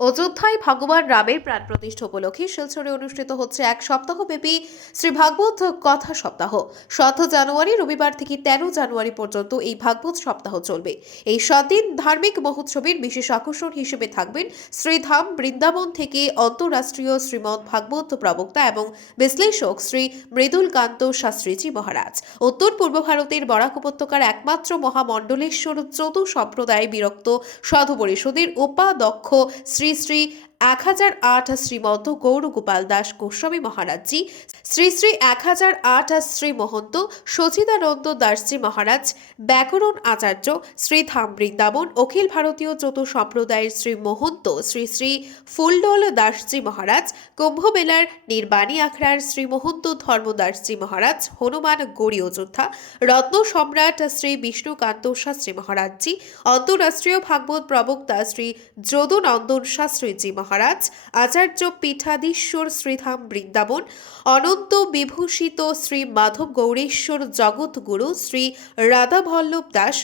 অযোধ্যায় ভগবান রামের প্রাণ প্রতিষ্ঠা উপলক্ষে শিলচরে অনুষ্ঠিত হচ্ছে এক সপ্তাহব্যাপী শ্রী ভাগবত কথা সপ্তাহ। 7 জানুয়ারি রবিবার থেকে 13 জানুয়ারি পর্যন্ত এই ভাগবত সপ্তাহ চলবে। এই 7 দিন ধার্মিক মহোৎসবের বিশেষ আকর্ষণ হিসেবে থাকবেন শ্রীধাম বৃন্দাবন থেকে অন্তর্রাষ্ট্রীয় শ্রীমদ্ ভাগবত প্রবক্তা এবং বিশ্লেষক শ্রী মৃদুলকান্ত শাস্ত্রীজি মহারাজ। উত্তর পূর্ব ভারতের বরাক উপত্যকার একমাত্র মহামণ্ডলেশ্বর চতু সম্প্রদায় বিরক্ত সাধু পরিষদের উপাধ্যক্ষ শ্রী শ্রী 1008 শ্রীমন্ত গৌরগোপাল দাস গোস্বামী মহারাজজি, শ্রী শ্রী 1008 শ্রী মহন্ত সচিদানন্দ দাসজি মহারাজ, ব্যাকরণ আচার্য শ্রীধাম বৃন্দাবন অখিল ভারতীয় চতু সম্প্রদায়ের শ্রী মহন্ত শ্রী শ্রী ফুলডল দাসজি মহারাজ, কুম্ভমেলার নির্বাণী আখড়ার শ্রী মহন্ত ধর্মদাসজি মহারাজ, হনুমান গৌরী অযোধ্যা রত্ন সম্রাট শ্রী বিষ্ণুকান্ত শাস্ত্রী মহারাজজি, অন্তর্রাষ্ট্রীয় ভাগবত প্রবক্তা শ্রী যদুনন্দন শাস্ত্রীজি মহারাজ, আচার্য পীঠাধীশ্বর শ্রীধাম বৃন্দাবন অনন্ত বিভূষিত শ্রী মাধব গৌরেশ্বর জগৎগুরু শ্রী রাধাবল্লভ দাস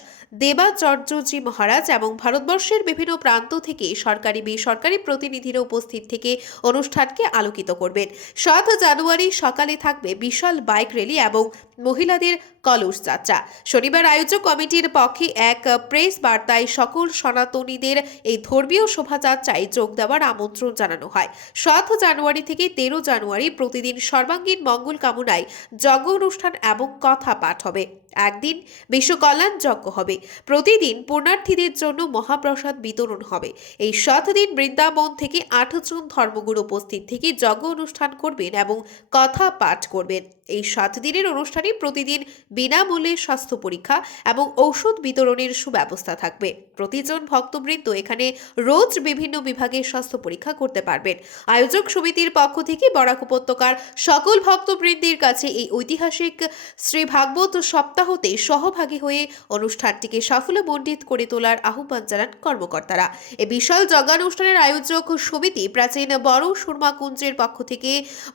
দেবাচার্যজি মহারাজ এবং ভারতবর্ষের বিভিন্ন প্রান্ত থেকে সরকারি বেসরকারি প্রতিনিধিরা উপস্থিত থেকে অনুষ্ঠানকে আলোকিত করবেন। 7 জানুয়ারি সকালে থাকবে বিশাল বাইক র্যালি এবং মহিলাদের কলস যাত্রা। শনিবার আয়োজক কমিটির পক্ষে এক প্রেস বার্তায় সকল সনাতনীদের এই ধর্মীয় শোভাযাত্রায় যোগ দেওয়ার আমন্ত্রণ জানানো হয়। 7 জানুয়ারি থেকে 13 জানুয়ারি প্রতিদিন সর্বাঙ্গীন মঙ্গল কামনায় যজ্ঞ অনুষ্ঠান এবং কথা পাঠ হবে। একদিন বিশ্বকল্যাণ যজ্ঞ হবে। প্রতিদিন পুণ্যার্থীদের জন্য মহাপ্রসাদ বিতরণ হবে। এই 7 দিন বৃন্দাবন থেকে 8 জন ধর্মগুরু উপস্থিত থেকে যজ্ঞ অনুষ্ঠান করবেন এবং কথা পাঠ করবেন। এই 7 দিনের অনুষ্ঠানে প্রতিদিন বিনামূল্যে স্বাস্থ্য পরীক্ষা এবং ঔষধ বিতরণের সুব্যবস্থা থাকবে। প্রতিজন ভক্তবৃন্দ এখানে রোজ বিভিন্ন বিভাগের স্বাস্থ্য পরীক্ষা করতে পারবেন। আয়োজক সমিতির পক্ষ থেকে বরাক উপত্যকার সকল ভক্তবৃন্দের কাছে এই ঐতিহাসিক শ্রী ভাগবত সপ্তাহতে সহভাগী হয়ে অনুষ্ঠানটিকে সাফল্যমণ্ডিত করে তোলার আহ্বান জানান কর্মকর্তারা। এই বিশাল যজ্ঞানুষ্ঠানের আয়োজক সমিতি প্রাচীন বড় সুরমা কুঞ্জের পক্ষ থেকে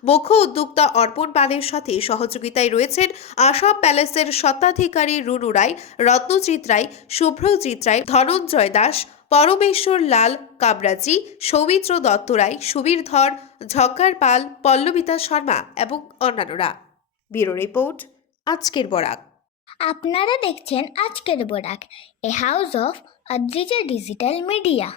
মুখ্য উদ্যোক্তা অর্পণ পালের সাথে সহযোগিতায় রয়েছেন আসাম প্যালেসের স্বত্বাধিকারী রুনু রায়, রত্নজিৎ রায়, শুভ্রজিৎ রায়, ধনঞ্জয় দাস, পরমেশ্বর লাল কাবরাজি, সৌমিত্র দত্ত রায়, সুবীর ধর, ঝক্কার পাল, পল্লবিতা শর্মা এবং অন্যান্যরা। ব্যুরো রিপোর্ট, আজকের বরাক। আপনারা দেখছেন আজকের Barak, a house of Adrija digital media.